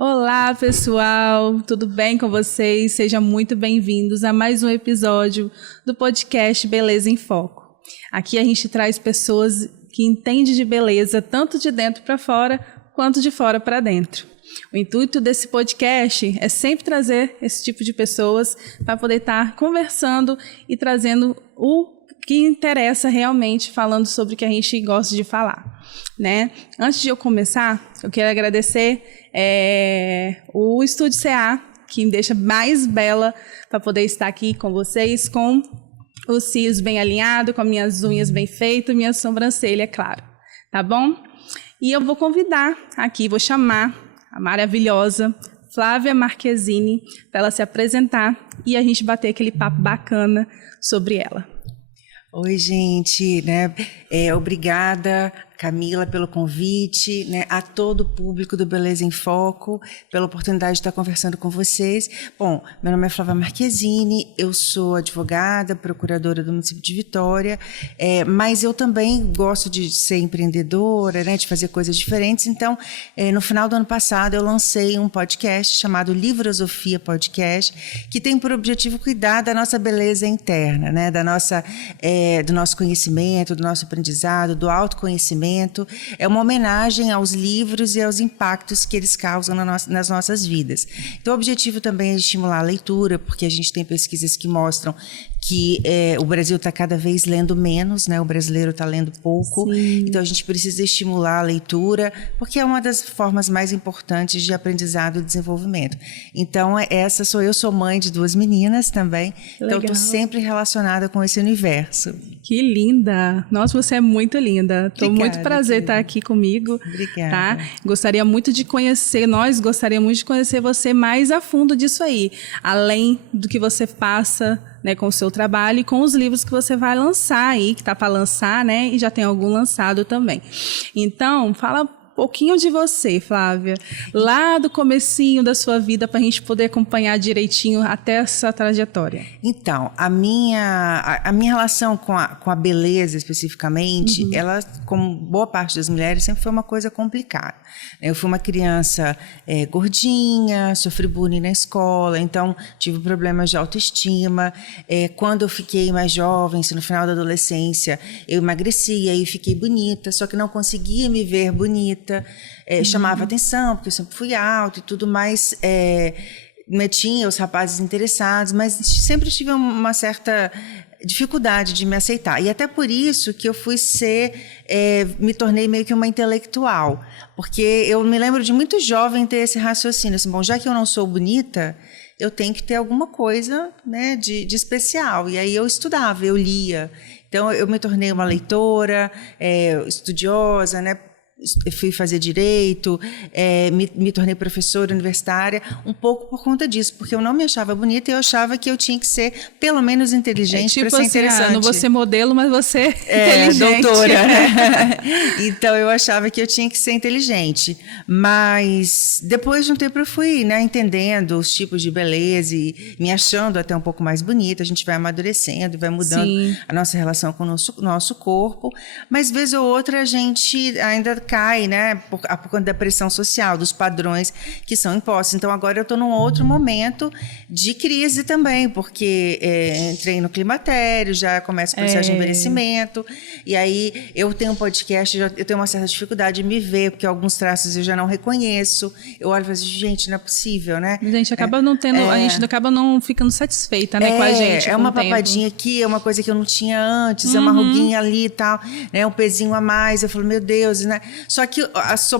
Olá, pessoal, tudo bem com vocês? Sejam muito bem-vindos a mais um episódio do podcast Beleza em Foco. Aqui a gente traz pessoas que entendem de beleza tanto de dentro para fora quanto de fora para dentro. O intuito desse podcast é sempre trazer esse tipo de pessoas para poder estar conversando e trazendo o que interessa realmente, falando sobre o que a gente gosta de falar, né? Antes de eu começar, eu quero agradecer o Estúdio CA, que me deixa mais bela para poder estar aqui com vocês, com os cílios bem alinhados, com as minhas unhas bem feitas, minha sobrancelha, é claro, tá bom? E eu vou convidar aqui, vou chamar a maravilhosa Flávia Marquezini para ela se apresentar e a gente bater aquele papo bacana sobre ela. Oi, gente, né? Obrigada, Camila, pelo convite, né? A todo o público do Beleza em Foco, pela oportunidade de estar conversando com vocês. Bom, meu nome é Flávia Marquezini, eu sou advogada, procuradora do município de Vitória, mas eu também gosto de ser empreendedora, né? De fazer coisas diferentes. Então, no final do ano passado, eu lancei um podcast chamado Livrosofia Podcast, que tem por objetivo cuidar da nossa beleza interna, né? Do nosso conhecimento, do nosso aprendizado, do autoconhecimento. É uma homenagem aos livros e aos impactos que eles causam nas nossas vidas. Então, o objetivo também é estimular a leitura, porque a gente tem pesquisas que mostram que o Brasil está cada vez lendo menos, né? O brasileiro está lendo pouco. Sim. Então, a gente precisa estimular a leitura, porque é uma das formas mais importantes de aprendizado e desenvolvimento. Então, eu sou mãe de 2 meninas também, então estou sempre relacionada com esse universo. Que linda! Nossa, você é muito linda. Estou muito prazer estar aqui comigo. Obrigada. Tá? Gostaria muito de conhecer, nós gostaríamos de conhecer você mais a fundo disso aí, além do que você passa, né, com o seu trabalho e com os livros que você vai lançar aí, que está para lançar, né, e já tem algum lançado também. Então, fala um pouquinho de você, Flávia, lá do comecinho da sua vida, para a gente poder acompanhar direitinho até essa trajetória. Então, a minha relação com a beleza especificamente, ela, como boa parte das mulheres, sempre foi uma coisa complicada. Eu fui uma criança gordinha, sofri bullying na escola, então tive problemas de autoestima. Quando eu fiquei mais jovem, no final da adolescência, eu emagreci, aí fiquei bonita, só que não conseguia me ver bonita. Chamava atenção, porque eu sempre fui alta e tudo mais, tinha os rapazes interessados, mas sempre tive uma certa dificuldade de me aceitar. E até por isso que eu me tornei meio que uma intelectual, porque eu me lembro de muito jovem ter esse raciocínio, assim, bom, já que eu não sou bonita, eu tenho que ter alguma coisa, né, de especial. E aí eu estudava, eu lia. Então eu me tornei uma leitora, estudiosa, né? Fui fazer direito, me tornei professora universitária, um pouco por conta disso, porque eu não me achava bonita e eu achava que eu tinha que ser pelo menos inteligente para ser interessante. Não vou ser modelo, mas você inteligente. Doutora. Então eu achava que eu tinha que ser inteligente, mas depois de um tempo eu fui, né, entendendo os tipos de beleza e me achando até um pouco mais bonita. A gente vai amadurecendo, vai mudando a nossa relação com o nosso corpo, mas vez ou outra a gente ainda cai, né, por conta da pressão social, dos padrões que são impostos. Então, agora eu estou num outro momento de crise também, porque entrei no climatério, já começa o processo de envelhecimento, e aí eu tenho um podcast, eu tenho uma certa dificuldade de me ver, porque alguns traços eu já não reconheço. Eu olho e falo assim, gente, não é possível, né? A gente acaba não tendo, a gente acaba não ficando satisfeita, né, com a gente. É uma papadinha aqui, é uma coisa que eu não tinha antes, é uma ruguinha ali e tal, né, um pezinho a mais. Eu falo, meu Deus, né? Só que,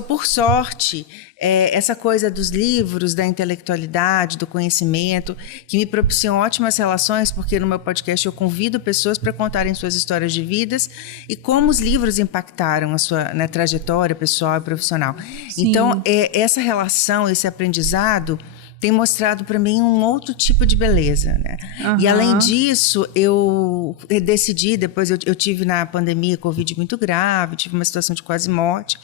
por sorte, essa coisa dos livros, da intelectualidade, do conhecimento, que me propiciam ótimas relações, porque no meu podcast eu convido pessoas para contarem suas histórias de vidas e como os livros impactaram a sua, né, trajetória pessoal e profissional. Sim. Então, essa relação, esse aprendizado tem mostrado para mim um outro tipo de beleza, né? E além disso, eu decidi, depois eu tive na pandemia Covid muito grave, tive uma situação de quase morte,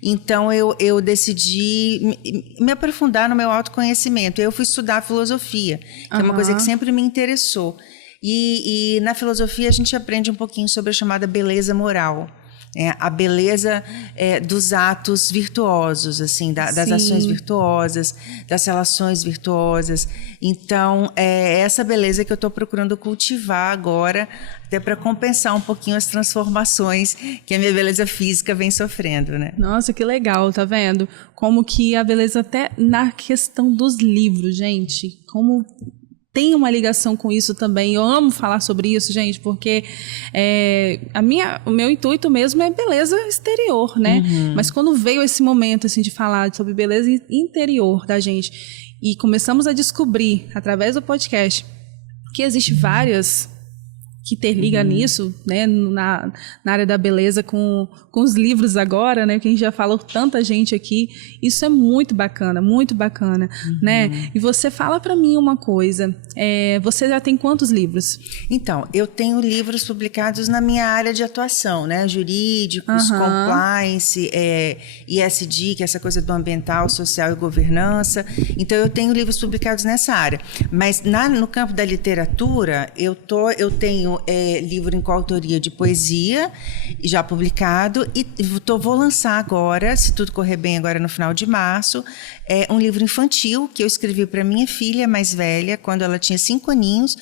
então eu decidi me aprofundar no meu autoconhecimento. Eu fui estudar filosofia, que é uma coisa que sempre me interessou. E na filosofia a gente aprende um pouquinho sobre a chamada beleza moral. a beleza dos atos virtuosos, assim, das ações virtuosas, das relações virtuosas. Então, é essa beleza que eu estou procurando cultivar agora, até para compensar um pouquinho as transformações que a minha beleza física vem sofrendo, né? Nossa, que legal, tá vendo? Como que a beleza até na questão dos livros, gente, como tem uma ligação com isso também. Eu amo falar sobre isso, gente, porque o meu intuito mesmo é beleza exterior, né? Mas quando veio esse momento assim de falar sobre beleza interior da gente e começamos a descobrir através do podcast que existe várias que interliga nisso, né, na área da beleza com os livros agora, né, que a gente já falou tanta gente aqui, isso é muito bacana, né? E você fala para mim uma coisa, você já tem quantos livros? Então, eu tenho livros publicados na minha área de atuação, né, jurídicos, compliance, ESG, que é essa coisa do ambiental, social e governança. Então, eu tenho livros publicados nessa área. Mas no campo da literatura, eu tenho livro em coautoria de poesia, já publicado, e vou lançar agora, se tudo correr bem agora no final de março, um livro infantil que eu escrevi para minha filha mais velha, quando ela tinha 5 aninhos,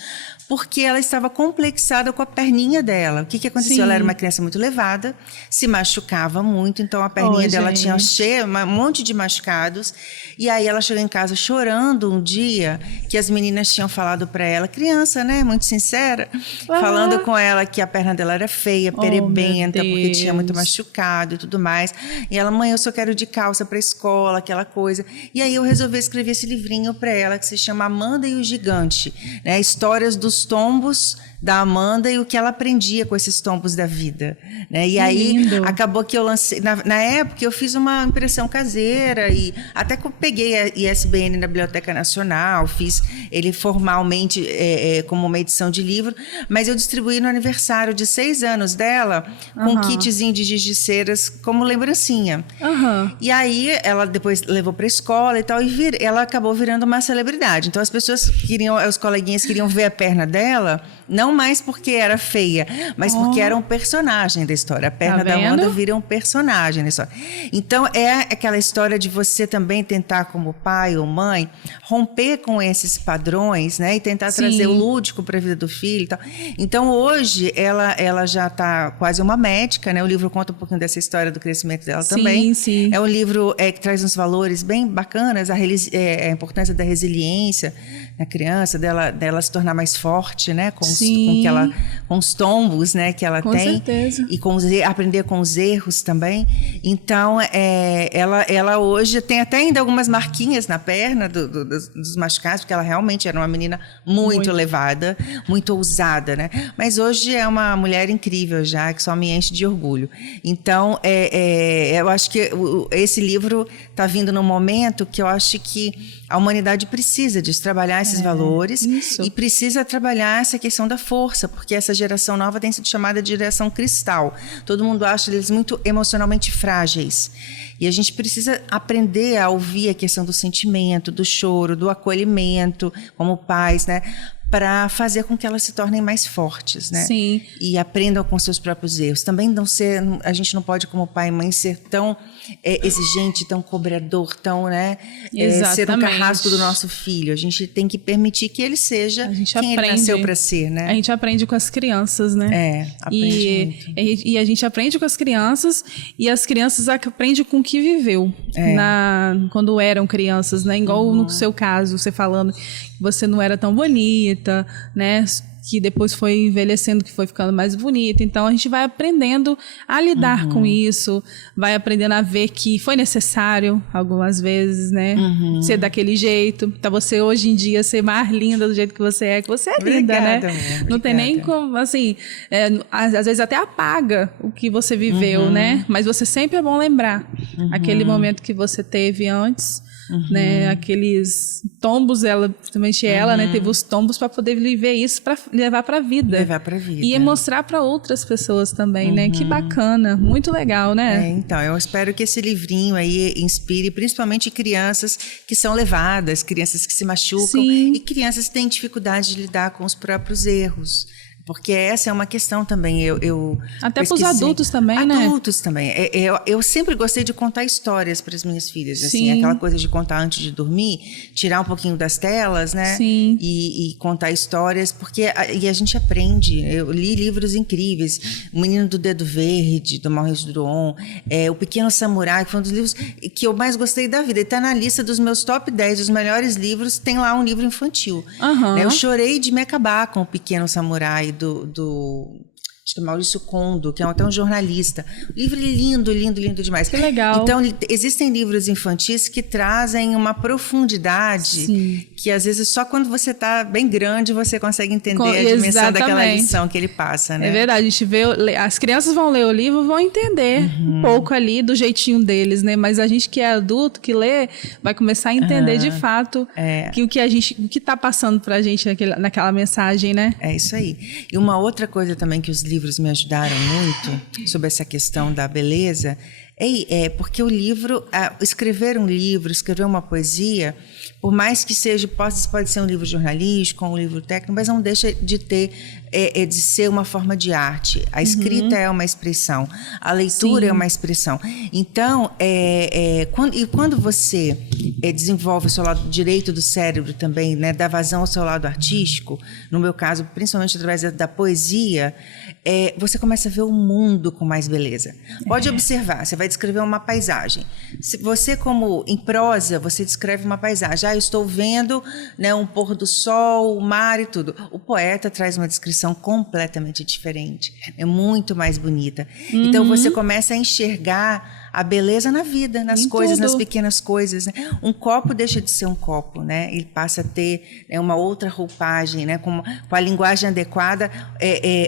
porque ela estava complexada com a perninha dela. O que aconteceu? Sim. Ela era uma criança muito levada, se machucava muito, então a perninha dela tinha um monte de machucados, e aí ela chegou em casa chorando um dia, que as meninas tinham falado para ela, criança, né, muito sincera, falando com ela que a perna dela era feia, perebenta, porque tinha muito machucado e tudo mais. E ela, mãe, eu só quero ir de calça para a escola, aquela coisa. E aí eu resolvi escrever esse livrinho para ela, que se chama Amanda e o Gigante, né, histórias dos tombos da Amanda e o que ela aprendia com esses tombos da vida, né? E aí acabou que eu lancei, na época eu fiz uma impressão caseira e até que eu peguei a ISBN na Biblioteca Nacional, fiz ele formalmente como uma edição de livro, mas eu distribuí no aniversário de 6 anos dela com um kitzinho de giz de ceras como lembrancinha. E aí ela depois levou para a escola e tal, e ela acabou virando uma celebridade. Então as pessoas os coleguinhas queriam ver a perna dela, não mais porque era feia, mas porque era um personagem da história. A perna da Amanda vira um personagem da história. Então, é aquela história de você também tentar, como pai ou mãe, romper com esses padrões, né? E tentar trazer o lúdico para a vida do filho e tal. Então, hoje, ela já está quase uma médica, né? O livro conta um pouquinho dessa história do crescimento dela também. Sim. É um livro que traz uns valores bem bacanas, a importância da resiliência na criança, dela se tornar mais forte, né? Com os tombos, né, que ela tem. Com certeza. E aprender com os erros também. Então, ela hoje tem até ainda algumas marquinhas na perna dos machucados, porque ela realmente era uma menina muito levada, muito ousada, né? Mas hoje é uma mulher incrível já, que só me enche de orgulho. Então, eu acho que esse livro está vindo num momento que eu acho que a humanidade precisa de trabalhar esses valores e precisa trabalhar essa questão da força, porque essa geração nova tem sido chamada de geração cristal. Todo mundo acha eles muito emocionalmente frágeis. E a gente precisa aprender a ouvir a questão do sentimento, do choro, do acolhimento, como pais, né? Para fazer com que elas se tornem mais fortes, né? Sim. E aprendam com seus próprios erros. Também a gente não pode, como pai e mãe, ser tão exigente, tão cobrador, tão, né? Ser um carrasco do nosso filho. A gente tem que permitir que ele seja quem ele nasceu para ser, né? A gente aprende com as crianças, né? Aprende muito. E a gente aprende com as crianças e as crianças aprendem com o que viveu quando eram crianças, né? Igual no seu caso, você falando que você não era tão bonita, né? Que depois foi envelhecendo, que foi ficando mais bonita. Então, a gente vai aprendendo a lidar com isso, vai aprendendo a ver que foi necessário, algumas vezes, né? Ser daquele jeito. Então, você, hoje em dia, ser mais linda do jeito que você é linda, Obrigada, né? Amor, não tem nem como, assim... às vezes até apaga o que você viveu, né? Mas você sempre é bom lembrar aquele momento que você teve antes, né? Aqueles tombos, principalmente ela, né? Teve os tombos para poder viver isso, para levar para a vida. E mostrar para outras pessoas também, né? Que bacana, muito legal, né? Então, eu espero que esse livrinho aí inspire principalmente crianças que são levadas, crianças que se machucam e crianças que têm dificuldade de lidar com os próprios erros. Porque essa é uma questão também. Até para os adultos também, né? Adultos também. Eu sempre gostei de contar histórias para as minhas filhas. Sim. Assim, aquela coisa de contar antes de dormir, tirar um pouquinho das telas, né? Sim. E contar histórias, porque a gente aprende. Eu li livros incríveis. O Menino do Dedo Verde, do Maurice Druon, O Pequeno Samurai, que foi um dos livros que eu mais gostei da vida. Ele está na lista dos meus top 10 dos melhores livros. Tem lá um livro infantil. Uhum. Eu chorei de me acabar com O Pequeno Samurai, acho que é Maurício Kondo, que é até um jornalista. O livro é lindo, lindo, lindo demais. Que legal. Então, existem livros infantis que trazem uma profundidade. Sim. Que às vezes só quando você está bem grande você consegue entender a dimensão daquela lição que ele passa, né? É verdade, a gente vê, as crianças vão ler o livro, vão entender um pouco ali do jeitinho deles, né? Mas a gente que é adulto, que lê, vai começar a entender de fato que o que está passando pra gente naquela mensagem, né? É isso aí. E uma outra coisa também que os livros me ajudaram muito sobre essa questão da beleza porque o livro, escrever um livro, escrever uma poesia, por mais que seja, pode ser um livro jornalístico, um livro técnico, mas não deixa de ter, de ser uma forma de arte. A escrita é uma expressão, a leitura é uma expressão. Então, quando você desenvolve o seu lado direito do cérebro também, né, dá vazão ao seu lado artístico, no meu caso, principalmente através da poesia, você começa a ver o mundo com mais beleza. Pode observar, você vai descrever uma paisagem. Se você, como em prosa, você descreve uma paisagem. Eu estou vendo, né, um pôr do sol, o mar e tudo. O poeta traz uma descrição completamente diferente. É muito mais bonita. Então, você começa a enxergar a beleza na vida, nas coisas, nas pequenas coisas. Né? Um copo deixa de ser um copo, né? Ele passa a ter uma outra roupagem, né? Com a linguagem adequada,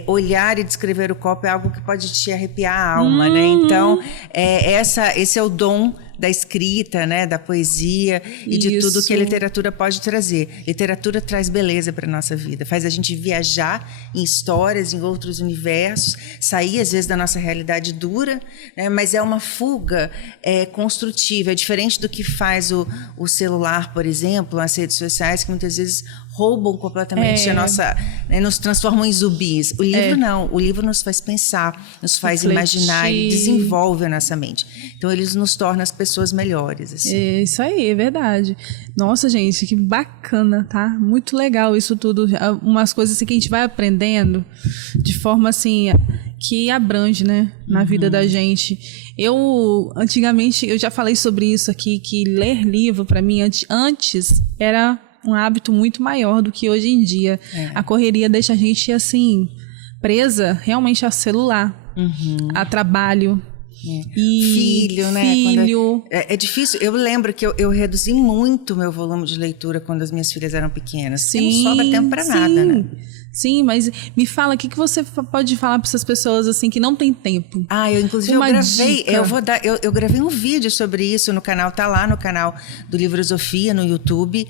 olhar e descrever o copo é algo que pode te arrepiar a alma, né? Então, esse é o dom da escrita, né, da poesia e de tudo que a literatura pode trazer. Literatura traz beleza para a nossa vida, faz a gente viajar em histórias, em outros universos, sair às vezes da nossa realidade dura, né, mas é uma fuga construtiva, é diferente do que faz o celular, por exemplo, as redes sociais, que muitas vezes roubam completamente a nossa, né, nos transformam em zumbis. O livro não, o livro nos faz pensar, nos faz imaginar e desenvolve a nossa mente. Então, eles nos tornam as pessoas melhores. Assim. É isso aí, é verdade. Nossa, gente, que bacana, tá? Muito legal isso tudo. Umas coisas assim que a gente vai aprendendo de forma assim que abrange, né, na vida da gente. Antigamente, eu já falei sobre isso aqui, que ler livro para mim antes era um hábito muito maior do que hoje em dia. A correria deixa a gente, assim, presa realmente a celular, a trabalho. E filho, né? É difícil. Eu lembro que eu reduzi muito meu volume de leitura quando as minhas filhas eram pequenas. Sim, não sobra tempo para nada, né? Sim, mas me fala, o que você pode falar para essas pessoas assim que não tem tempo? Eu inclusive eu gravei um vídeo sobre isso no canal, tá lá no canal do Livrosofia no YouTube,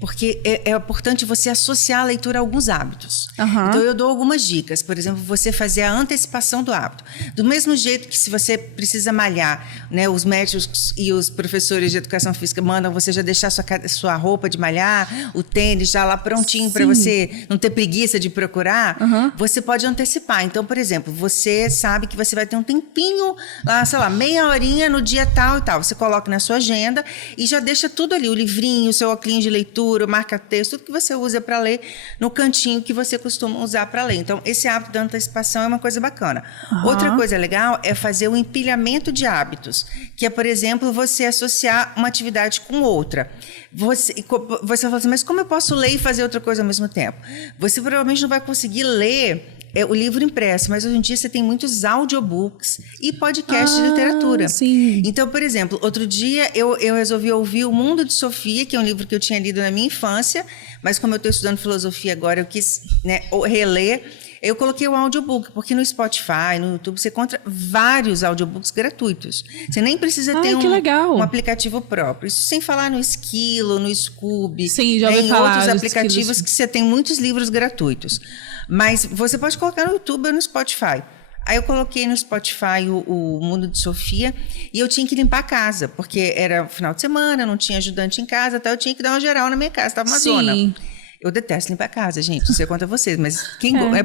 porque é importante você associar a leitura a alguns hábitos. Então eu dou algumas dicas, por exemplo, você fazer a antecipação do hábito. Do mesmo jeito que se você precisa malhar, né, os médicos e os professores de educação física mandam você já deixar sua roupa de malhar, o tênis já lá prontinho para você não ter preguiça de procurar, você pode antecipar. Então, por exemplo, você sabe que você vai ter um tempinho lá, sei lá, meia horinha no dia tal e tal. Você coloca na sua agenda e já deixa tudo ali, o livrinho, o seu óculos de leitura, o marca-texto, tudo que você usa para ler no cantinho que você costuma usar para ler. Então, esse hábito da antecipação é uma coisa bacana. Outra coisa legal é fazer o empilhamento de hábitos, que é, por exemplo, você associar uma atividade com outra. Você vai falar assim, mas como eu posso ler e fazer outra coisa ao mesmo tempo? Você provavelmente não vai conseguir ler o livro impresso, mas hoje em dia você tem muitos audiobooks e podcasts de literatura. Sim. Então, por exemplo, outro dia eu resolvi ouvir O Mundo de Sofia, que é um livro que eu tinha lido na minha infância, mas como eu estou estudando filosofia agora, eu quis, né, reler. Eu coloquei o audiobook, porque no Spotify, no YouTube, você encontra vários audiobooks gratuitos. Você nem precisa ter um aplicativo próprio. Isso sem falar no Esquilo, no Scoob, em outros aplicativos que você tem muitos livros gratuitos. Mas você pode colocar no YouTube ou no Spotify. Aí eu coloquei no Spotify o Mundo de Sofia e eu tinha que limpar a casa, porque era final de semana, não tinha ajudante em casa, eu tinha que dar uma geral na minha casa, estava uma zona. Eu detesto limpar a casa, gente, não sei quanto a vocês, mas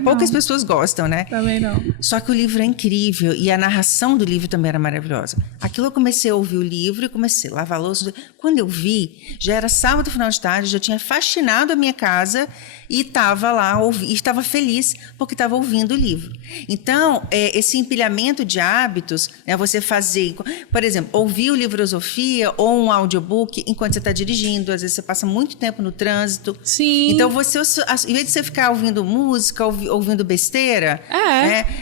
poucas pessoas gostam, né? Também não. Só que o livro é incrível e a narração do livro também era maravilhosa. Aquilo eu comecei a ouvir o livro e comecei a lavar a louça. Quando eu vi, já era sábado, final de tarde, já tinha faxinado a minha casa e estava lá, estava feliz porque estava ouvindo o livro. Então, esse empilhamento de hábitos, né, você fazer, por exemplo, ouvir o Livrosofia ou um audiobook enquanto você está dirigindo, às vezes você passa muito tempo no trânsito. Sim. Então, você, em vez de você ficar ouvindo música, ouvindo besteira,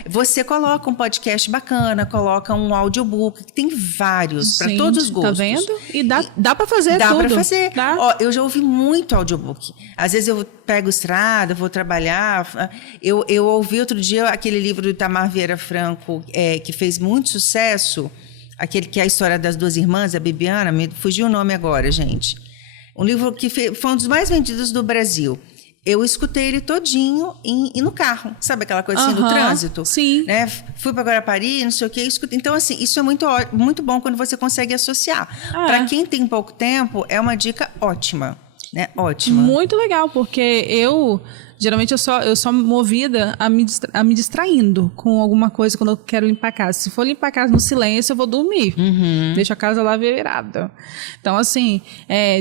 você coloca um podcast bacana, coloca um audiobook, que tem vários, para todos os gostos. Tá vendo? E dá para fazer dá tudo. Dá para fazer. Dá. Ó, eu já ouvi muito audiobook. Às vezes eu pego estrada, vou trabalhar. Eu ouvi outro dia aquele livro do Itamar Vieira Franco, que fez muito sucesso, aquele que é a história das duas irmãs, a Bibiana, me fugiu o nome agora, gente. Um livro que foi um dos mais vendidos do Brasil. Eu escutei ele todinho e no carro, sabe aquela coisa assim, no trânsito? Sim. Né? Fui para Guarapari, não sei o quê, escutei. Então, assim, isso é muito, muito bom quando você consegue associar. Para quem tem pouco tempo, é uma dica ótima. Né? Ótima. Muito legal, porque geralmente eu sou movida a me distraindo com alguma coisa quando eu quero limpar a casa. Se for limpar a casa no silêncio, eu vou dormir. Deixo a casa lá virada. Então, assim,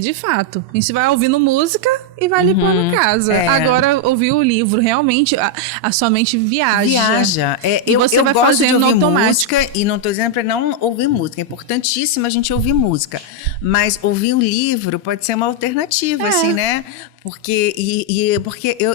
de fato, a gente vai ouvindo música e vai limpando a casa. Agora, ouvir o livro, realmente, a sua mente viaja. Eu vai gosto fazendo de ouvir automático. música, e não estou dizendo para não ouvir música. É importantíssimo a gente ouvir música. Mas ouvir um livro pode ser uma alternativa, assim, né? Porque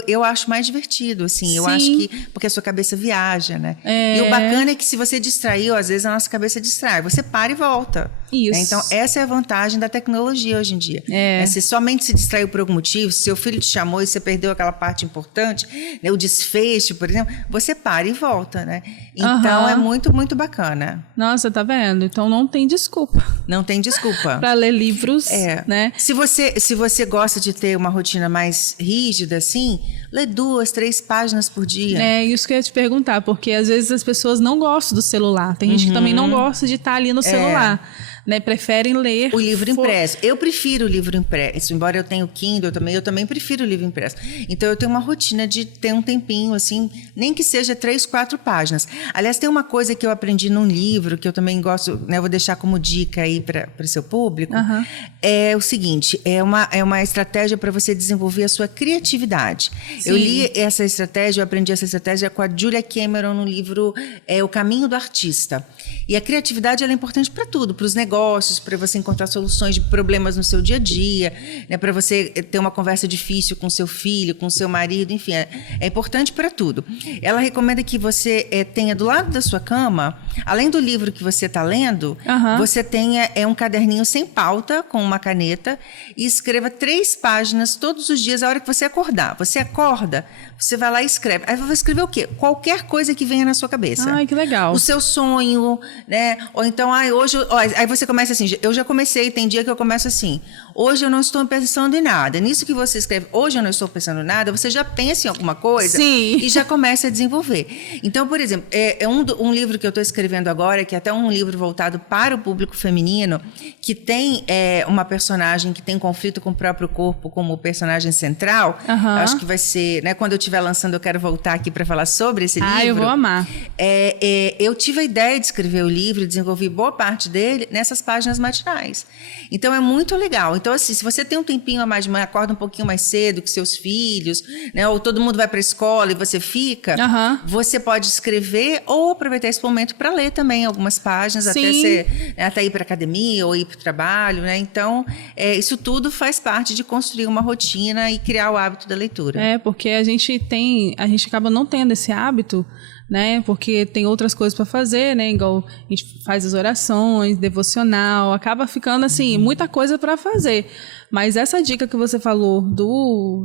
eu acho mais divertido, assim. Eu acho que... Porque a sua cabeça viaja, né? E o bacana é que se você distraiu, às vezes a nossa cabeça distrai. Você para e volta. Isso. Né? Então, essa é a vantagem da tecnologia hoje em dia. Se somente se distraiu por algum motivo, se seu filho te chamou e você perdeu aquela parte importante, né? O desfecho, por exemplo, você para e volta, né? Então, é muito, muito bacana. Nossa, tá vendo? Então, não tem desculpa. Não tem desculpa. Para ler livros, né? Se você gosta de ter uma rotina mais rígida, assim, lê 2, 3 páginas por dia. É isso que eu ia te perguntar, porque às vezes as pessoas não gostam do celular. Tem gente que também não gosta de estar ali no celular. Né, preferem ler o livro impresso. Eu prefiro o livro impresso, embora eu tenha o Kindle também, eu também prefiro o livro impresso. Então eu tenho uma rotina de ter um tempinho assim, nem que seja 3, 4 páginas. Aliás, tem uma coisa que eu aprendi num livro que eu também gosto, né, vou deixar como dica aí para o seu público. É o seguinte, é uma estratégia para você desenvolver a sua criatividade. Sim. Eu li essa estratégia, eu aprendi essa estratégia com a Julia Cameron no livro O Caminho do Artista. E a criatividade ela é importante para tudo, para os negócios, para você encontrar soluções de problemas no seu dia a dia, né, para você ter uma conversa difícil com seu filho, com seu marido, enfim, é importante para tudo. Ela recomenda que você tenha do lado da sua cama, além do livro que você está lendo, você tenha um caderninho sem pauta, com uma caneta, e escreva 3 páginas todos os dias, a hora que você acordar. Você acorda, você vai lá e escreve. Aí vai escrever o quê? Qualquer coisa que venha na sua cabeça. Ai, que legal. O seu sonho, né? Ou então, hoje... Aí você começa assim, eu já comecei, tem dia que eu começo assim, hoje eu não estou pensando em nada. Nisso que você escreve, hoje eu não estou pensando em nada, você já pensa em alguma coisa e já começa a desenvolver. Então, por exemplo, um livro que eu estou escrevendo agora, que é até um livro voltado para o público feminino, que tem uma personagem que tem conflito com o próprio corpo como personagem central. Acho que vai ser, né, quando eu estiver lançando, eu quero voltar aqui para falar sobre esse livro. Eu vou amar. Eu tive a ideia de escrever o livro, desenvolvi boa parte dele nessas páginas matinais. Então, é muito legal. Então, assim, se você tem um tempinho a mais de manhã, acorda um pouquinho mais cedo que seus filhos, né, ou todo mundo vai para a escola e você fica, você pode escrever ou aproveitar esse momento para ler também algumas páginas, até ir para a academia ou ir para o trabalho, né? Então, isso tudo faz parte de construir uma rotina e criar o hábito da leitura. Porque a gente acaba não tendo esse hábito, né? Porque tem outras coisas para fazer, né? Igual a gente faz as orações, devocional, acaba ficando assim, muita coisa para fazer. Mas essa dica que você falou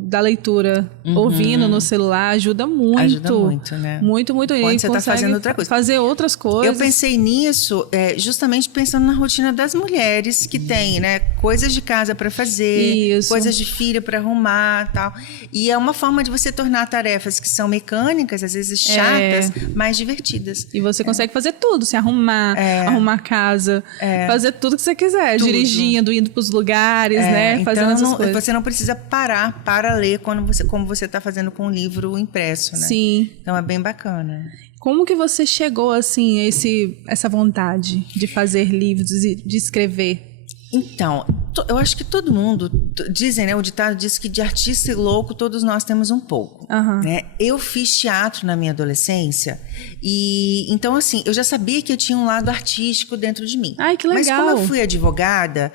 da leitura ouvindo no celular ajuda muito. Ajuda muito, né? Muito, muito. Quando você está fazendo outra coisa. Fazer outras coisas. Eu pensei nisso justamente pensando na rotina das mulheres que têm, né? coisas de casa para fazer, coisas de filho para arrumar, tal. E é uma forma de você tornar tarefas que são mecânicas, às vezes chatas, mais divertidas. E você consegue fazer tudo, se arrumar, arrumar a casa, fazer tudo que você quiser, tudo. Dirigindo, indo para os lugares, né? Então Fazendo essas coisas. Você não precisa parar para ler como você está fazendo com o livro impresso, né? Sim. Então é bem bacana. Como que você chegou, assim, a essa vontade de fazer livros, de escrever? Então, eu acho que todo mundo, dizem, né? O ditado diz que de artista e louco todos nós temos um pouco. Né? Eu fiz teatro na minha adolescência e, então, assim, eu já sabia que eu tinha um lado artístico dentro de mim. Ai, que legal. Mas como eu fui advogada,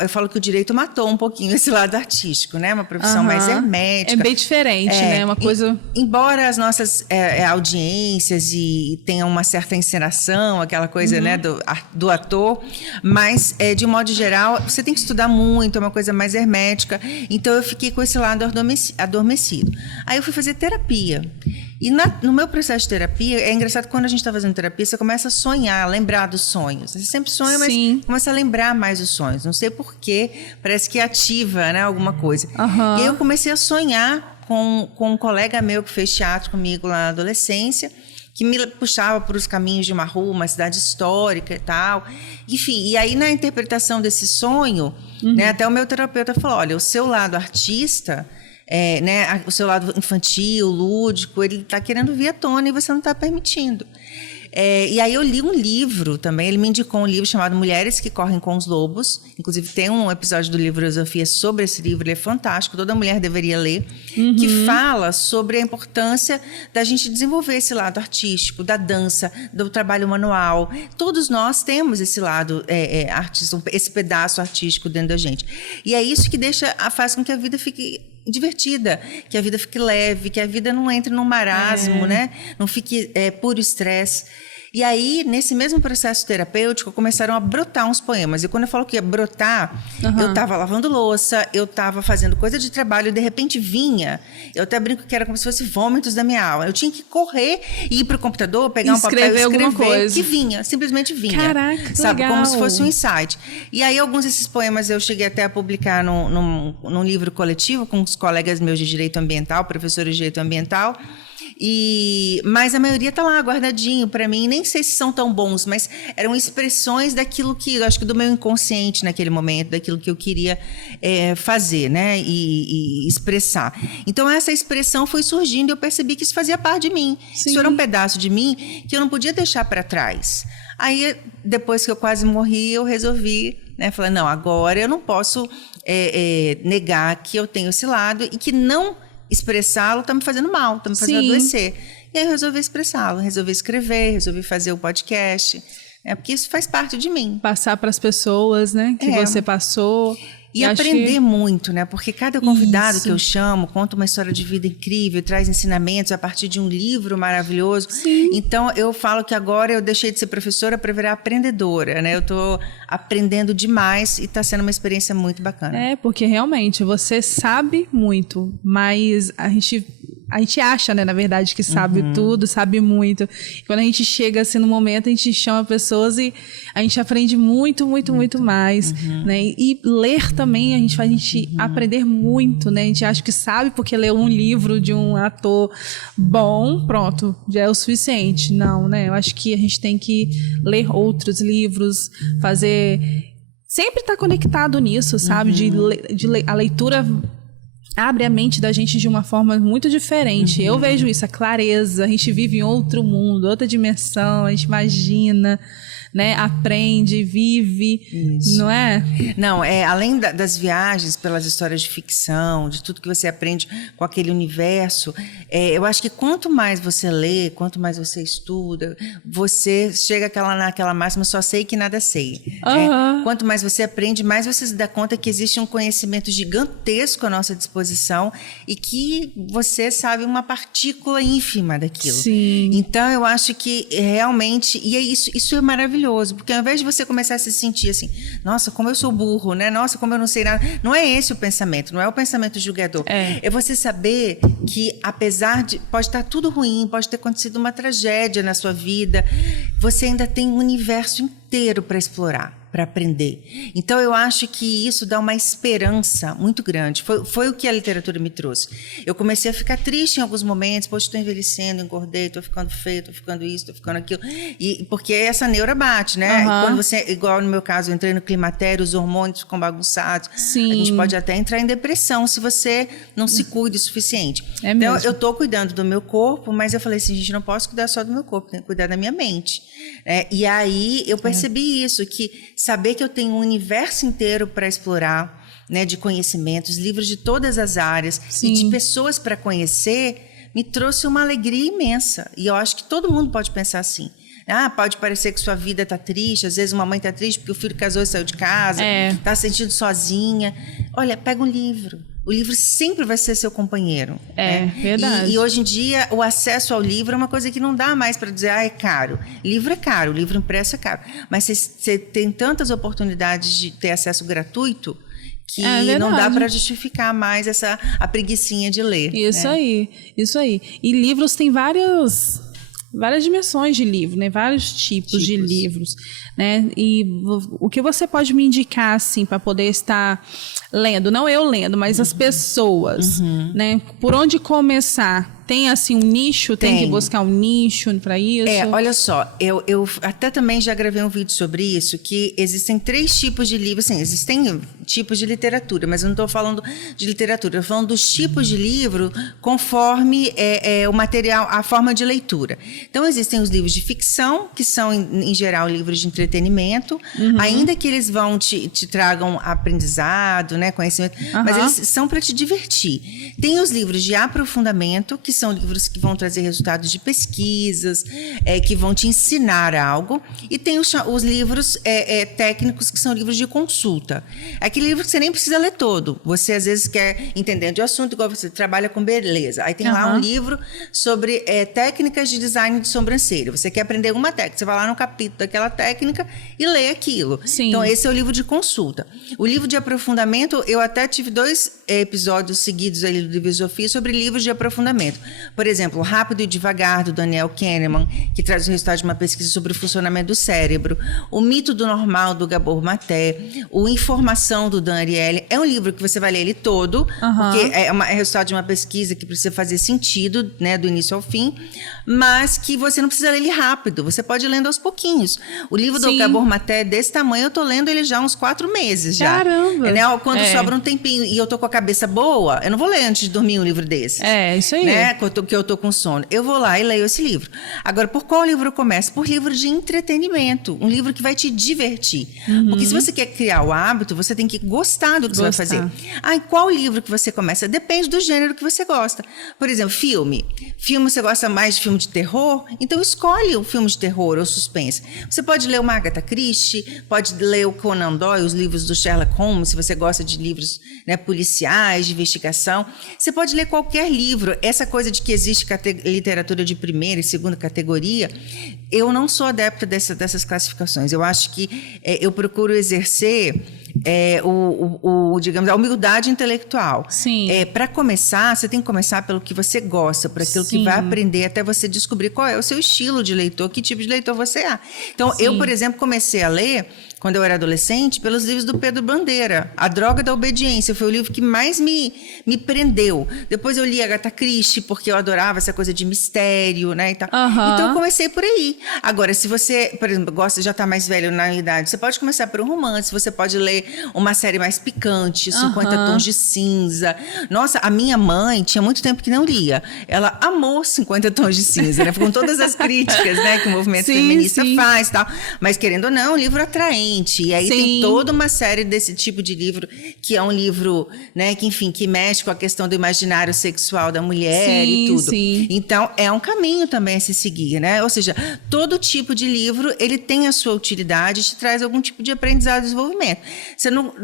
eu falo que o direito matou um pouquinho esse lado artístico, né? Uma profissão mais hermética. É bem diferente, né? Uma coisa... Embora as nossas audiências tenham uma certa encenação, aquela coisa, né, do ator, mas, de modo geral, você tem que estudar muito, é uma coisa mais hermética. Então, eu fiquei com esse lado adormecido. Aí, eu fui fazer terapia. E no meu processo de terapia, é engraçado que quando a gente está fazendo terapia, você começa a sonhar, a lembrar dos sonhos. Você sempre sonha, mas começa a lembrar mais dos sonhos. Não sei porquê, parece que ativa, né, alguma coisa. E aí eu comecei a sonhar com um colega meu que fez teatro comigo lá na adolescência, que me puxava por os caminhos de uma rua, uma cidade histórica e tal. Enfim, e aí na interpretação desse sonho, né, até o meu terapeuta falou, olha, o seu lado artista... né, o seu lado infantil, lúdico, ele está querendo vir à tona e você não está permitindo. E aí eu li um livro também, ele me indicou um livro chamado Mulheres que Correm com os Lobos. Inclusive tem um episódio do livro Filosofia sobre esse livro, ele é fantástico, toda mulher deveria ler, que fala sobre a importância da gente desenvolver esse lado artístico, da dança, do trabalho manual. Todos nós temos esse lado artístico, esse pedaço artístico dentro da gente. E é isso que faz com que a vida fique divertida, que a vida fique leve, que a vida não entre num marasmo, né? Não fique puro estresse. E aí, nesse mesmo processo terapêutico, começaram a brotar uns poemas. E quando eu falo que ia brotar, eu estava lavando louça, eu estava fazendo coisa de trabalho, e de repente vinha. Eu até brinco que era como se fosse vômitos da minha alma. Eu tinha que correr e ir para o computador, pegar um papel e escrever alguma coisa. Que vinha, simplesmente vinha. Caraca, que sabe? legal. Como se fosse um insight. E aí, alguns desses poemas eu cheguei até a publicar num livro coletivo com os colegas meus de direito ambiental, professores de direito ambiental. Mas a maioria está lá guardadinho para mim, nem sei se são tão bons, mas eram expressões daquilo que eu acho que do meu inconsciente naquele momento, daquilo que eu queria fazer, né, e expressar. Então essa expressão foi surgindo e eu percebi que isso fazia parte de mim. Isso era um pedaço de mim que eu não podia deixar para trás. Aí depois que eu quase morri, eu resolvi, né, falei, não, agora eu não posso negar que eu tenho esse lado e que não expressá-lo está me fazendo mal, está me fazendo adoecer. E aí eu resolvi expressá-lo, resolvi escrever, resolvi fazer o podcast, porque isso faz parte de mim. Passar para as pessoas, né, que você passou. E aprender muito, né? Porque cada convidado que eu chamo conta uma história de vida incrível, traz ensinamentos a partir de um livro maravilhoso. Então, eu falo que agora eu deixei de ser professora para virar aprendedora, né? Eu estou aprendendo demais e está sendo uma experiência muito bacana. Porque realmente você sabe muito, mas a gente acha, né, na verdade, que sabe tudo, sabe muito. Quando a gente chega assim no momento, a gente chama pessoas e a gente aprende muito, muito, muito mais, né? E ler também, a gente faz a gente aprender muito, né? A gente acha que sabe porque leu um livro de um ator bom, pronto, já é o suficiente. Não, né? Eu acho que a gente tem que ler outros livros, sempre estar conectado nisso, sabe? A leitura abre a mente da gente de uma forma muito diferente. Eu vejo isso, a clareza. A gente vive em outro mundo, outra dimensão. A gente imagina, né? Aprende, vive, não é? Não, além das viagens pelas histórias de ficção, de tudo que você aprende com aquele universo, eu acho que quanto mais você lê, quanto mais você estuda, você chega naquela máxima, só sei que nada sei. Quanto mais você aprende, mais você se dá conta que existe um conhecimento gigantesco à nossa disposição e que você sabe uma partícula ínfima daquilo. Então, eu acho que realmente... E isso é maravilhoso. Porque ao invés de você começar a se sentir assim, nossa, como eu sou burro, né? Nossa, como eu não sei nada. Não é esse o pensamento, não é o pensamento julgador. É você saber que, apesar de... Pode estar tudo ruim, pode ter acontecido uma tragédia na sua vida, você ainda tem um universo inteiro para explorar. aprender. Então, eu acho que isso dá uma esperança muito grande. Foi o que a literatura me trouxe. Eu comecei a ficar triste em alguns momentos. Poxa, estou envelhecendo, engordei, estou ficando feio, estou ficando isso, estou ficando aquilo. Porque essa neura bate, né? Quando você, igual no meu caso, eu entrei no climatério, os hormônios ficam bagunçados. Sim. A gente pode até entrar em depressão se você não se cuida o suficiente. É então, mesmo. eu estou cuidando do meu corpo, mas eu falei assim, gente, não posso cuidar só do meu corpo, tenho que cuidar da minha mente. E aí, eu percebi isso, que saber que eu tenho um universo inteiro para explorar, né, de conhecimentos, livros de todas as áreas, Sim. e de pessoas para conhecer, me trouxe uma alegria imensa. E eu acho que todo mundo pode pensar assim. Pode parecer que sua vida está triste, às vezes uma mãe está triste porque o filho casou e saiu de casa, está se sentindo sozinha. Olha, pega um livro. O livro sempre vai ser seu companheiro. Verdade. E hoje em dia, o acesso ao livro é uma coisa que não dá mais para dizer, é caro. Livro é caro, livro impresso é caro. Mas você tem tantas oportunidades de ter acesso gratuito que não dá para justificar mais a preguicinha de ler. Isso aí. E livros têm várias dimensões de livro, né? Vários tipos de livros, né? E o que você pode me indicar, assim, para poder estar lendo? Não eu lendo, mas as pessoas, né? Por onde começar? Tem, assim, um nicho? Tem que buscar um nicho para isso? Olha só, eu até também já gravei um vídeo sobre isso, que existem 3 tipos de livros, assim, existem tipos de literatura, mas eu não estou falando de literatura, eu estou falando dos tipos de livro conforme o material, a forma de leitura. Então, existem os livros de ficção, que são, em geral, livros de entretenimento, ainda que eles vão te tragam aprendizado, né, conhecimento, mas eles são para te divertir. Tem os livros de aprofundamento, que são livros que vão trazer resultados de pesquisas, que vão te ensinar algo. E tem os livros técnicos, que são livros de consulta. Aquele livro que você nem precisa ler todo. Você, às vezes, quer entender de assunto, igual você trabalha com beleza. Aí tem lá um livro sobre técnicas de design de sobrancelha. Você quer aprender uma técnica, você vai lá no capítulo daquela técnica e lê aquilo. Sim. Então, esse é o livro de consulta. O livro de aprofundamento, eu até tive 2 episódios seguidos ali do Filosofia sobre livros de aprofundamento. Por exemplo, Rápido e Devagar, do Daniel Kahneman, que traz o resultado de uma pesquisa sobre o funcionamento do cérebro. O Mito do Normal, do Gabor Maté. O Informação, do Dan Ariely. É um livro que você vai ler ele todo, porque é resultado de uma pesquisa que precisa fazer sentido, né, do início ao fim, mas que você não precisa ler ele rápido, você pode ir lendo aos pouquinhos. O livro do Gabor Maté é desse tamanho, eu tô lendo ele já há uns 4 meses já. Caramba! Né? Quando sobra um tempinho e eu tô com a cabeça boa, eu não vou ler antes de dormir um livro desse. Isso aí. Né? Que eu tô com sono. Eu vou lá e leio esse livro. Agora, por qual livro eu começo? Por livro de entretenimento. Um livro que vai te divertir. Porque se você quer criar o hábito, você tem que gostar do que você vai fazer. E qual livro que você começa? Depende do gênero que você gosta. Por exemplo, filme. Filme, você gosta mais de filme de terror? Então escolhe um filme de terror ou suspense. Você pode ler uma Agatha Christie, pode ler o Conan Doyle, os livros do Sherlock Holmes, se você gosta de livros, né, policiais, de investigação. Você pode ler qualquer livro. Essa coisa de que existe literatura de primeira e segunda categoria, eu não sou adepta dessas classificações. Eu acho que eu procuro exercer digamos, a humildade intelectual. Sim. Para começar, você tem que começar pelo que você gosta, por aquilo que vai aprender, até você descobrir qual é o seu estilo de leitor, que tipo de leitor você é. Então, eu, por exemplo, comecei a ler, quando eu era adolescente, pelos livros do Pedro Bandeira. A Droga da Obediência foi o livro que mais me prendeu. Depois eu li Agatha Christie, porque eu adorava essa coisa de mistério, né, e tal. Então, eu comecei por aí. Agora, se você, por exemplo, já está mais velho na idade, você pode começar por um romance, você pode ler uma série mais picante, 50 Tons de Cinza. Nossa, a minha mãe tinha muito tempo que não lia. Ela amou 50 Tons de Cinza, né? Com todas as críticas, né, que o movimento feminista faz e tal. Mas, querendo ou não, é um livro atraente. E aí tem toda uma série desse tipo de livro, que é um livro, né, que, enfim, que mexe com a questão do imaginário sexual da mulher e tudo. Então, é um caminho também a se seguir, né? Ou seja, todo tipo de livro, ele tem a sua utilidade, te traz algum tipo de aprendizado e desenvolvimento.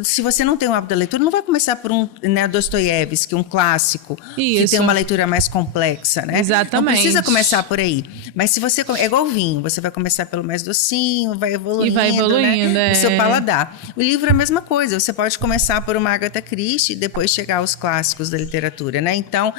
se você não tem o hábito da leitura, não vai começar por um, né, Dostoiévski, um clássico, que tem uma leitura mais complexa, né? Exatamente. Não precisa começar por aí. Mas se você... É igual vinho, você vai começar pelo mais docinho, vai evoluindo, né? O seu paladar. O livro é a mesma coisa. Você pode começar por uma Agatha Christie e depois chegar aos clássicos da literatura, né? Então,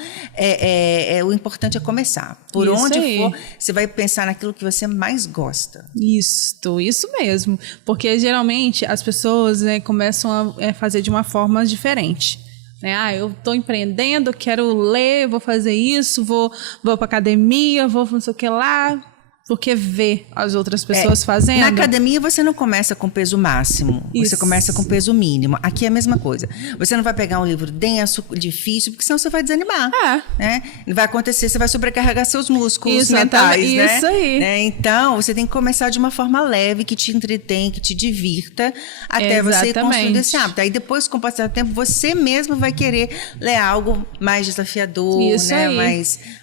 o importante é começar. Por onde for, você vai pensar naquilo que você mais gosta. Isso mesmo. Porque, geralmente, as pessoas, né, começam a fazer de uma forma diferente. Né? Eu estou empreendendo, quero ler, vou fazer isso, vou para academia, vou não sei o que lá... Porque vê as outras pessoas fazendo. Na academia você não começa com peso máximo, você começa com peso mínimo. Aqui é a mesma coisa. Você não vai pegar um livro denso, difícil, porque senão você vai desanimar. Né? Vai acontecer, você vai sobrecarregar seus músculos mentais. Isso aí. Né? Então, você tem que começar de uma forma leve, que te entretém, que te divirta, até você ir construindo esse hábito. Aí depois, com o passar do tempo, você mesmo vai querer ler algo mais desafiador, né?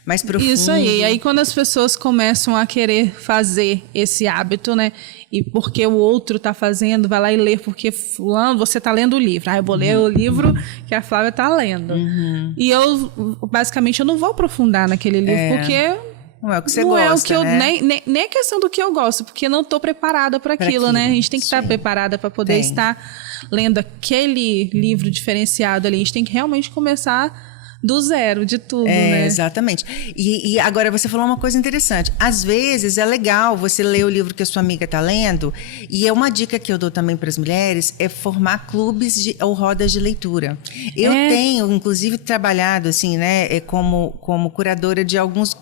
mais profundo. Isso aí. E aí, quando as pessoas começam a querer fazer esse hábito, né? E porque o outro está fazendo, vai lá e lê, porque fulano, você está lendo o livro. Eu vou ler o livro que a Flávia está lendo. E basicamente, eu não vou aprofundar naquele livro, porque... Não é o que você gosta, é o que eu, né? nem é questão do que eu gosto, porque eu não estou preparada para aquilo, né? A gente tem que estar preparada para poder estar lendo aquele livro diferenciado ali. A gente tem que realmente começar... do zero, de tudo, né? Exatamente. E agora você falou uma coisa interessante. Às vezes é legal você ler o livro que a sua amiga está lendo, e é uma dica que eu dou também para as mulheres, é formar clubes ou rodas de leitura. Eu tenho, inclusive, trabalhado assim, né, como curadora de alguns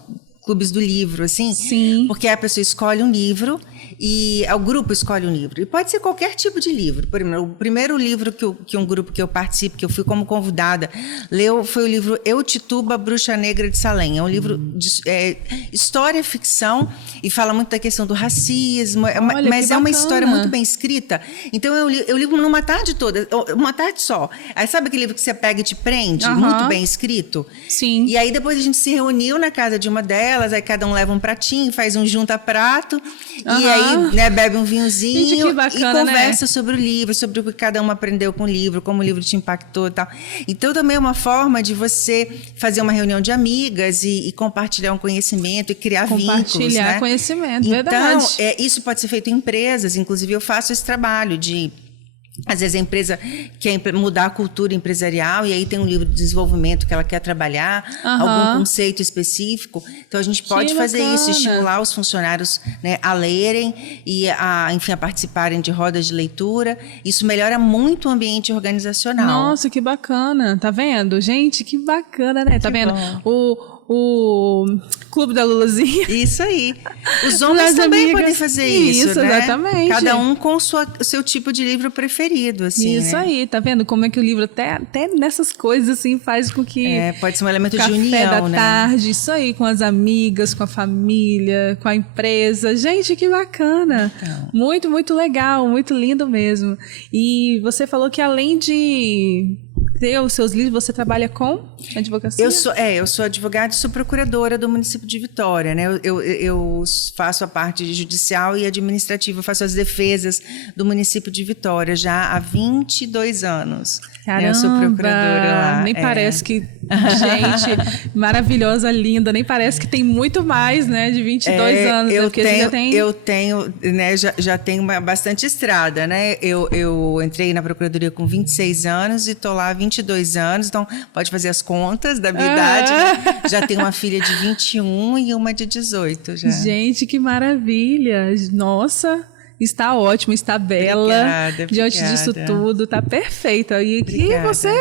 clubes do livro, assim. Sim. Porque a pessoa escolhe um livro e o grupo escolhe um livro. E pode ser qualquer tipo de livro. Por exemplo, o primeiro livro que um grupo que eu participo, que eu fui como convidada, leu, foi o livro Eu, Tituba, Bruxa Negra de Salem. É um livro de história, ficção, e fala muito da questão do racismo. Mas é uma história muito bem escrita. Então, eu li numa tarde toda, uma tarde só. Aí sabe aquele livro que você pega e te prende? Muito bem escrito? Sim. E aí depois a gente se reuniu na casa de uma delas, aí cada um leva um pratinho, faz um junta-prato, e aí, né, bebe um vinhozinho. Gente, que bacana, e conversa sobre o livro, sobre o que cada um aprendeu com o livro, como o livro te impactou e tal. Então, também é uma forma de você fazer uma reunião de amigas e compartilhar um conhecimento e criar vínculos, compartilhar né? conhecimento, verdade. Então, isso pode ser feito em empresas, inclusive eu faço esse trabalho de... Às vezes a empresa quer mudar a cultura empresarial e aí tem um livro de desenvolvimento que ela quer trabalhar, algum conceito específico. Então, a gente pode fazer isso, estimular os funcionários, né, a lerem e, enfim, a participarem de rodas de leitura. Isso melhora muito o ambiente organizacional. Nossa, que bacana. Tá vendo? Gente, que bacana, né? Tá vendo? O Clube da Luluzinha. Isso aí. Os homens também podem fazer isso, né? Exatamente. Cada um com o seu tipo de livro preferido, assim, isso, né? aí, tá vendo? Como é que o livro até nessas coisas, assim, faz com que... pode ser um elemento de café união, da né? tarde, isso aí, com as amigas, com a família, com a empresa. Gente, que bacana. Então. Muito, muito legal, muito lindo mesmo. E você falou que além de... ter os seus livros, você trabalha com advocacia? Eu sou advogada e sou procuradora do município de Vitória, né? Eu faço a parte judicial e administrativa, eu faço as defesas do município de Vitória já há 22 anos. Caramba, eu sou procuradora lá. Nem parece que... Gente, maravilhosa, linda. Nem parece que tem muito mais, né? De 22 anos. Eu tenho, né? Já tenho bastante estrada, né? Eu entrei na procuradoria com 26 anos e tô lá há 22 anos. Então, pode fazer as contas da minha idade. Né? Já tenho uma filha de 21 e uma de 18 já. Gente, que maravilha. Nossa... Está ótima, está bela. Obrigada. Diante disso tudo, está perfeita. E que você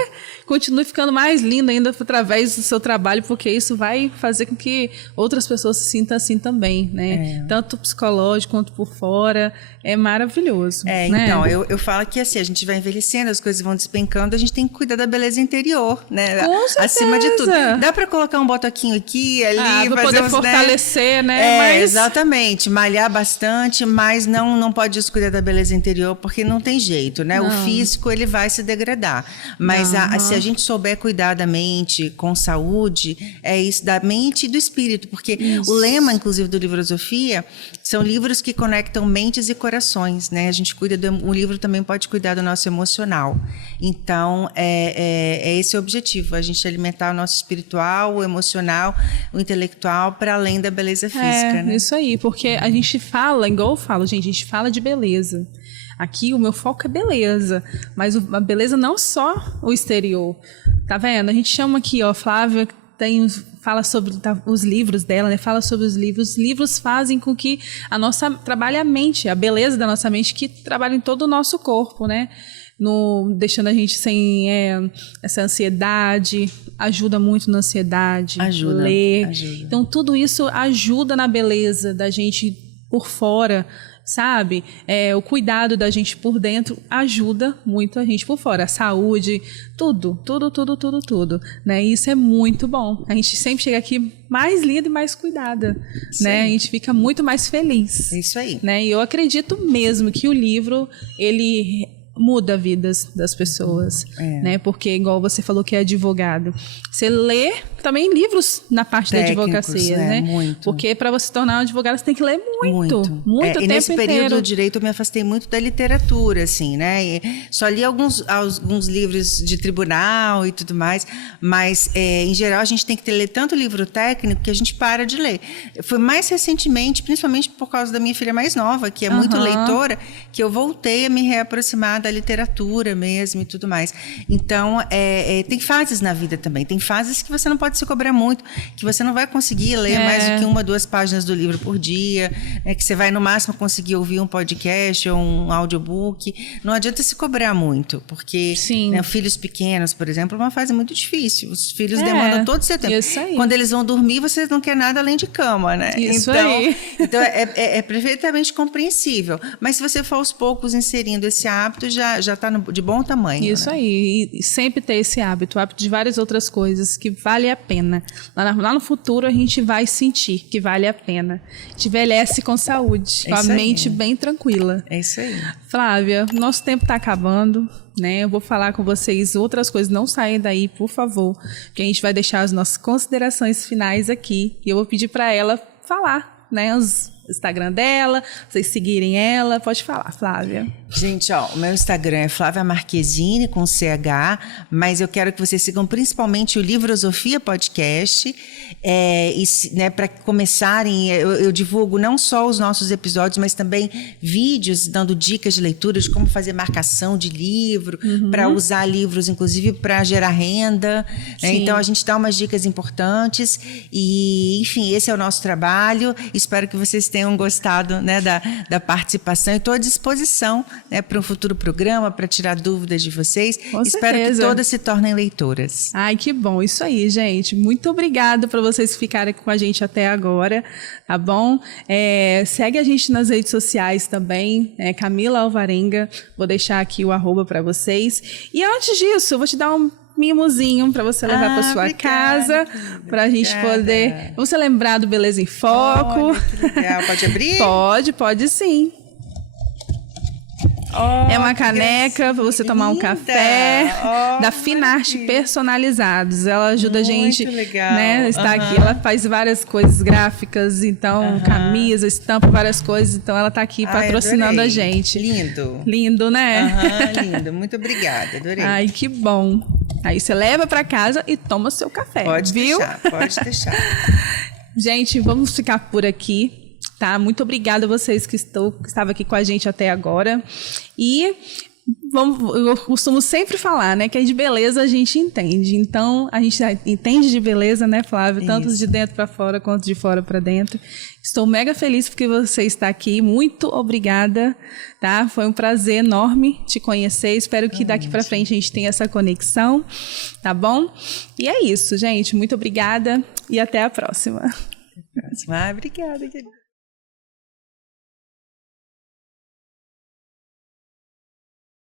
continue ficando mais linda ainda através do seu trabalho, porque isso vai fazer com que outras pessoas se sintam assim também, né? Tanto psicológico quanto por fora. É maravilhoso. Né? Então, eu falo que assim, a gente vai envelhecendo, as coisas vão despencando, a gente tem que cuidar da beleza interior, né? Com certeza. Acima de tudo. Dá para colocar um botoquinho aqui, ali, para poder fortalecer, né? Mas... Exatamente. Malhar bastante, mas não pode descuidar da beleza interior, porque não tem jeito, né? Não. O físico, ele vai se degradar. Mas se a gente souber cuidar da mente com saúde, é isso, da mente e do espírito. Porque o lema, inclusive, do Livrosofia, são livros que conectam mentes e corações, né? A gente o livro também pode cuidar do nosso emocional. Então, é esse o objetivo, a gente alimentar o nosso espiritual, o emocional, o intelectual, para além da beleza física, né? Isso aí, porque a gente fala, igual eu falo, gente, a gente fala de beleza. Aqui o meu foco é beleza, mas a beleza não só o exterior. Tá vendo? A gente chama aqui, ó, Flávia fala sobre os livros dela, né? Fala sobre os livros. Os livros fazem com que trabalhe a mente, a beleza da nossa mente, que trabalha em todo o nosso corpo, né? Deixando a gente sem essa ansiedade, ajuda muito na ansiedade, ler. Ajuda. Então, tudo isso ajuda na beleza da gente por fora, sabe? O cuidado da gente por dentro ajuda muito a gente por fora. A saúde, tudo, né? Isso é muito bom. A gente sempre chega aqui mais linda e mais cuidada, né? A gente fica muito mais feliz. É isso aí. Né? E eu acredito mesmo que o livro, ele muda vidas das pessoas, né? Porque, igual você falou que é advogado, você lê também livros na parte técnicos, da advocacia, né? Muito. Porque para você se tornar um advogado, você tem que ler muito tempo e nesse período inteiro. do direito eu me afastei muito da literatura, assim, né? E só li alguns livros de tribunal e tudo mais, mas em geral a gente tem que ler tanto livro técnico que a gente para de ler. Foi mais recentemente, principalmente por causa da minha filha mais nova, que é muito leitora, que eu voltei a me reaproximar da literatura mesmo e tudo mais. Então, tem fases na vida também. Tem fases que você não pode se cobrar muito, que você não vai conseguir ler mais do que 1, 2 páginas do livro por dia, que você vai no máximo conseguir ouvir um podcast ou um audiobook. Não adianta se cobrar muito, porque filhos pequenos, por exemplo, é uma fase muito difícil. Os filhos demandam todo o seu tempo. Isso aí. Quando eles vão dormir, você não quer nada além de cama, né? Isso aí. Então é perfeitamente compreensível. Mas se você for aos poucos inserindo esse hábito, já está de bom tamanho. Isso, né? Aí. E sempre ter esse hábito, o hábito de várias outras coisas que vale a pena. Lá no futuro a gente vai sentir que vale a pena. A gente envelhece com saúde, com a mente bem tranquila. É isso aí. Flávia, nosso tempo está acabando, né? Eu vou falar com vocês outras coisas, não saem daí, por favor, que a gente vai deixar as nossas considerações finais aqui. E eu vou pedir para ela falar, né? Os Instagram dela, vocês seguirem ela. Pode falar, Flávia. Gente, o meu Instagram é Flávia Marquezine, com CH, mas eu quero que vocês sigam principalmente o Livrosofia Podcast, para começarem, eu divulgo não só os nossos episódios, mas também vídeos dando dicas de leitura, de como fazer marcação de livro, para usar livros, inclusive, para gerar renda. Né? Então, a gente dá umas dicas importantes e, enfim, esse é o nosso trabalho. Espero que vocês tenham gostado, né, da participação. Estou à disposição, né, para um futuro programa, para tirar dúvidas de vocês. Com Espero certeza. que todas se tornem leitoras. Ai, que bom. Isso aí, gente. Muito obrigada por vocês ficarem com a gente até agora, tá bom? Segue a gente nas redes sociais também, Camila Alvarenga. Vou deixar aqui o @ para vocês. E antes disso, eu vou te dar um mimozinho para você levar para sua casa, para a gente poder você lembrar do Beleza em Foco. Olha, que legal. Pode abrir? Pode sim. É uma caneca para você tomar um café da Finarte Personalizados. Ela ajuda a gente, né? Está aqui. Ela faz várias coisas gráficas, então camisa, estampa, várias coisas. Então ela está aqui patrocinando a gente. Lindo, né? Lindo. Muito obrigada. Adorei. Ai, que bom. Aí você leva para casa e toma seu café. Pode deixar. Gente, vamos ficar por aqui. Tá? Muito obrigada a vocês que estavam aqui com a gente até agora. E eu costumo sempre falar, né, que é de beleza a gente entende. Então, a gente entende de beleza, né, Flávia? Tanto de dentro para fora quanto de fora para dentro. Estou mega feliz porque você está aqui. Muito obrigada, tá? Foi um prazer enorme te conhecer. Espero que daqui para frente a gente tenha essa conexão, tá bom? E é isso, gente. Muito obrigada e até a próxima. Obrigada, querida.